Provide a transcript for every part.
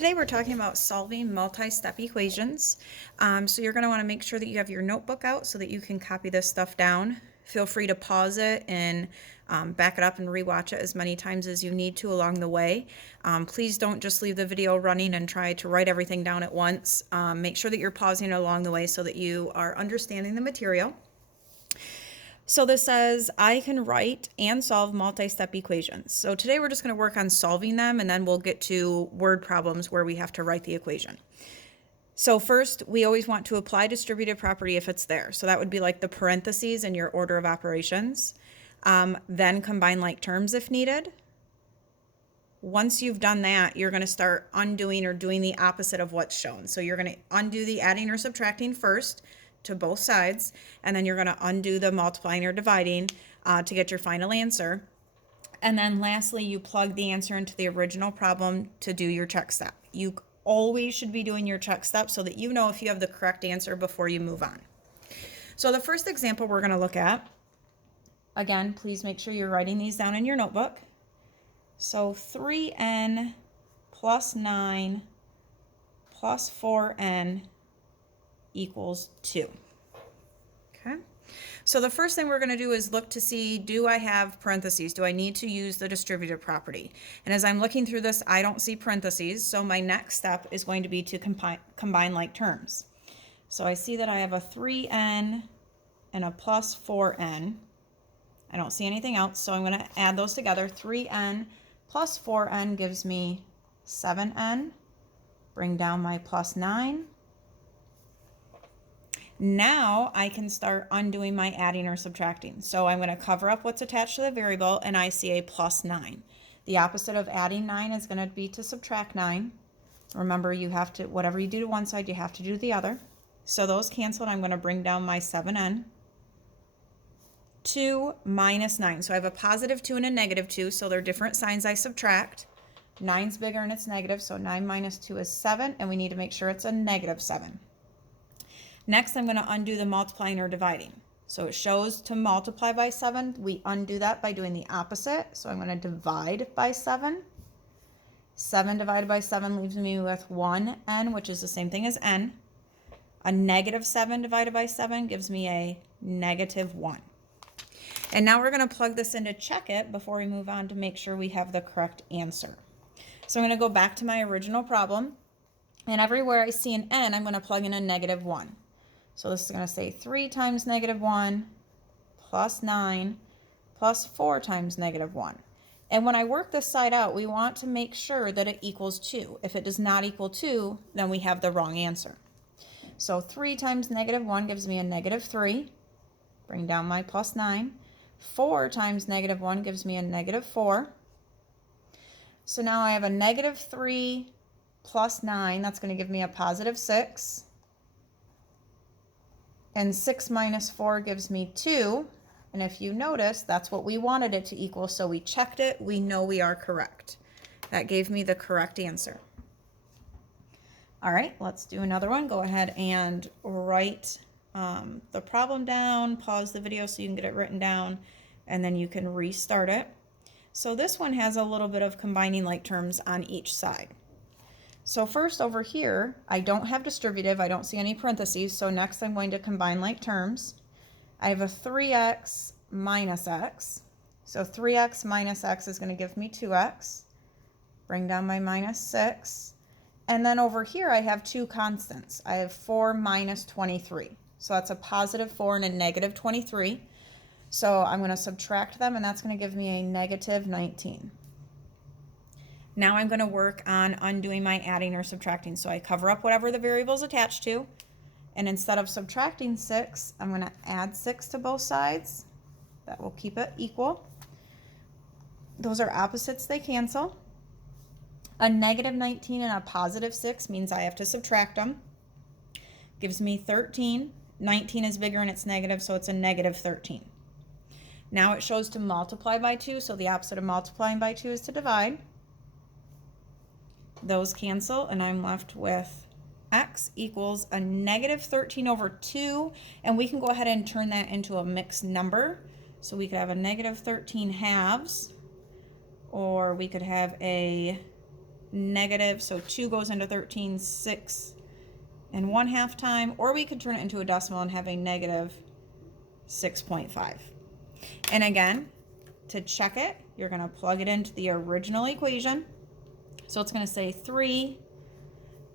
Today we're talking about solving multi-step equations. So you're going to want to make sure that you have your notebook out so that you can copy this stuff down. Feel free to pause it and back it up and rewatch it as many times as you need to along the way. Please don't just leave the video running and try to write everything down at once. Make sure that you're pausing along the way so that you are understanding the material. So this says I can write and solve multi-step equations. So today we're just going to work on solving them, and then we'll get to word problems where we have to write the equation. So first, we always want to apply distributive property if it's there. So that would be like the parentheses in your order of operations. Then combine like terms if needed. Once you've done that, you're going to start undoing or doing the opposite of what's shown. So you're going to undo the adding or subtracting first to both sides, and then you're going to undo the multiplying or dividing to get your final answer. And then lastly, you plug the answer into the original problem to do your check step. You always should be doing your check step so that you know if you have the correct answer before you move on. So the first example we're going to look at, again, please make sure you're writing these down in your notebook. So 3n plus 9 plus 4n equals 2. Okay, so the first thing we're going to do is look to see, do I have parentheses? Do I need to use the distributive property? And as I'm looking through this, I don't see parentheses, so my next step is going to be to combine like terms. So I see that I have a 3n and a plus 4n. I don't see anything else, so I'm going to add those together. 3n plus 4n gives me 7n. Bring down my plus 9. Now I can start undoing my adding or subtracting. So I'm going to cover up what's attached to the variable, and I see a plus 9. The opposite of adding 9 is going to be to subtract 9. Remember, you have to, whatever you do to one side, you have to do the other. So those cancel, and I'm going to bring down my 7n. 2 minus 9. So I have a positive 2 and a negative 2, so they're different signs I subtract. 9's bigger and it's negative, so 9 minus 2 is 7, and we need to make sure it's a negative 7. Next, I'm going to undo the multiplying or dividing. So it shows to multiply by 7. We undo that by doing the opposite. So I'm going to divide by 7. 7 divided by 7 leaves me with 1n, which is the same thing as n. A negative 7 divided by 7 gives me a negative 1. And now we're going to plug this in to check it before we move on to make sure we have the correct answer. So I'm going to go back to my original problem. And everywhere I see an n, I'm going to plug in a negative 1. So this is going to say 3 times negative 1 plus 9 plus 4 times negative 1. And when I work this side out, we want to make sure that it equals 2. If it does not equal 2, then we have the wrong answer. So 3 times negative 1 gives me a negative 3. Bring down my plus 9. 4 times negative 1 gives me a negative 4. So now I have a negative 3 plus 9. That's going to give me a positive 6. And 6 minus 4 gives me 2. And if you notice, that's what we wanted it to equal. So we checked it. We know we are correct. That gave me the correct answer. All right, let's do another one. Go ahead and write the problem down. Pause the video so you can get it written down. And then you can restart it. So this one has a little bit of combining like terms on each side. So first over here, I don't have distributive. I don't see any parentheses. So next I'm going to combine like terms. I have a 3x minus x. So 3x minus x is going to give me 2x. Bring down my minus 6. And then over here I have two constants. I have 4 minus 23. So that's a positive 4 and a negative 23. So I'm going to subtract them, and that's going to give me a negative 19. Now I'm going to work on undoing my adding or subtracting. So I cover up whatever the variable is attached to. And instead of subtracting 6, I'm going to add 6 to both sides. That will keep it equal. Those are opposites, they cancel. A negative 19 and a positive 6 means I have to subtract them. Gives me 13. 19 is bigger and it's negative, so it's a negative 13. Now it shows to multiply by 2, so the opposite of multiplying by 2 is to divide. Those cancel, and I'm left with x equals a negative 13 over 2, and we can go ahead and turn that into a mixed number. So we could have a negative 13 halves, or we could have a negative, so 2 goes into 13 6 1/2 time, or we could turn it into a decimal and have a negative 6.5. And again, to check it, you're going to plug it into the original equation. So it's going to say 3,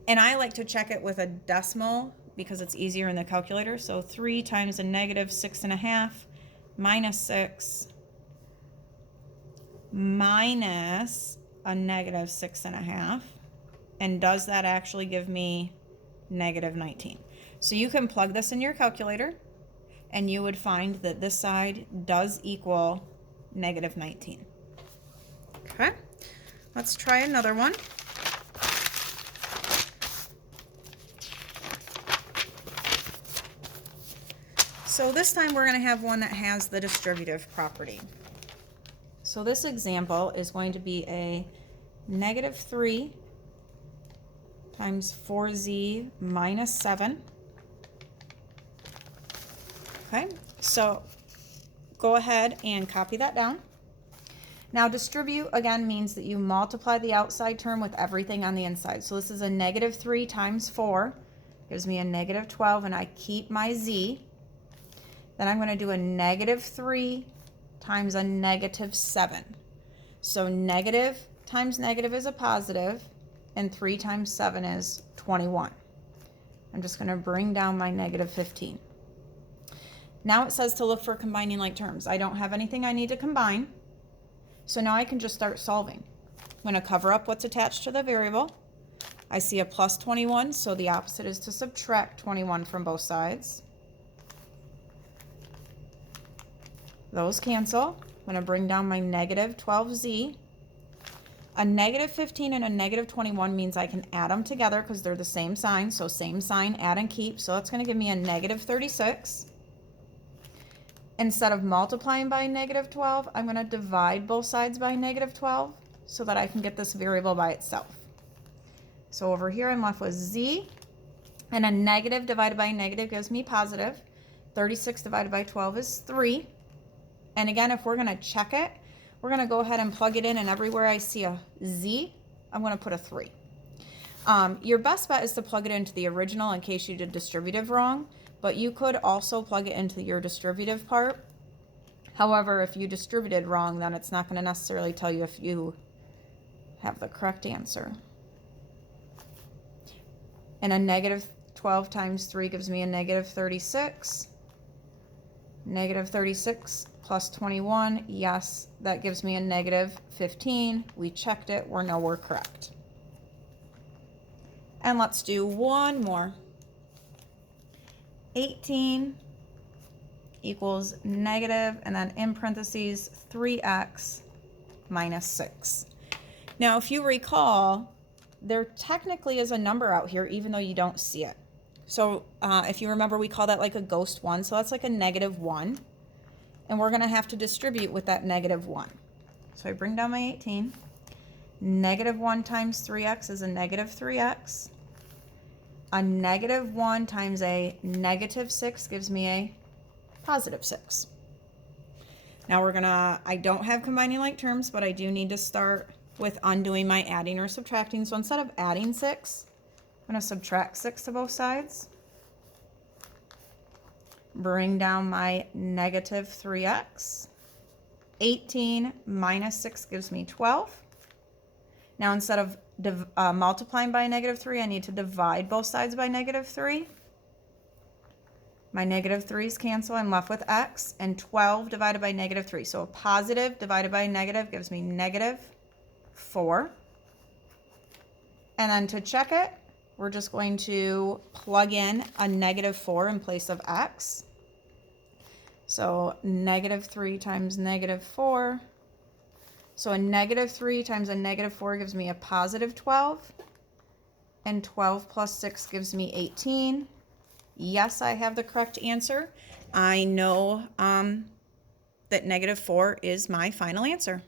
and I like to check it with a decimal because it's easier in the calculator. So 3 times a negative 6.5 minus 6 minus a negative 6.5. And does that actually give me negative 19? So you can plug this in your calculator and you would find that this side does equal negative 19. Okay, let's try another one. So this time we're going to have one that has the distributive property. So this example is going to be a negative 3 times 4z minus 7. Okay, so go ahead and copy that down. Now distribute again means that you multiply the outside term with everything on the inside. So this is a negative 3 times 4, gives me a negative 12, and I keep my z. Then I'm going to do a negative 3 times a negative 7. So negative times negative is a positive, and 3 times 7 is 21. I'm just going to bring down my negative 15. Now it says to look for combining like terms. I don't have anything I need to combine, so now I can just start solving. I'm going to cover up what's attached to the variable. I see a plus 21, so the opposite is to subtract 21 from both sides. Those cancel. I'm going to bring down my negative 12z. A negative 15 and a negative 21 means I can add them together because they're the same sign. So same sign, add and keep. So that's going to give me a negative 36. Instead of multiplying by negative 12, I'm going to divide both sides by negative 12 so that I can get this variable by itself. So over here I'm left with z, and a negative divided by a negative gives me positive. 36 divided by 12 is 3. And again, if we're going to check it, we're going to go ahead and plug it in, and everywhere I see a z, I'm going to put a 3. Your best bet is to plug it into the original in case you did distributive wrong, but you could also plug it into your distributive part. However, if you distributed wrong, then it's not going to necessarily tell you if you have the correct answer. And a negative 12 times 3 gives me a negative 36. Negative 36 plus 21, yes, that gives me a negative 15. We checked it, we're nowhere correct. And let's do one more. 18 equals negative, and then in parentheses, 3x minus 6. Now, if you recall, there technically is a number out here, even though you don't see it. So if you remember, we call that like a ghost 1, so that's like a negative 1. And we're going to have to distribute with that negative 1. So I bring down my 18. Negative 1 times 3x is a negative 3x. A negative 1 times a negative 6 gives me a positive 6. Now we're going to, I don't have combining like terms, but I do need to start with undoing my adding or subtracting. So instead of adding 6, I'm going to subtract 6 to both sides. Bring down my negative 3x. 18 minus 6 gives me 12. Now instead of multiplying by a negative 3, I need to divide both sides by negative 3. My negative 3's cancel. I'm left with x, and 12 divided by negative 3. So a positive divided by a negative gives me negative 4. And then to check it, we're just going to plug in a negative 4 in place of x. So negative 3 times negative 4. So a negative 3 times a negative 4 gives me a positive 12. And 12 plus 6 gives me 18. Yes, I have the correct answer. I know that negative 4 is my final answer.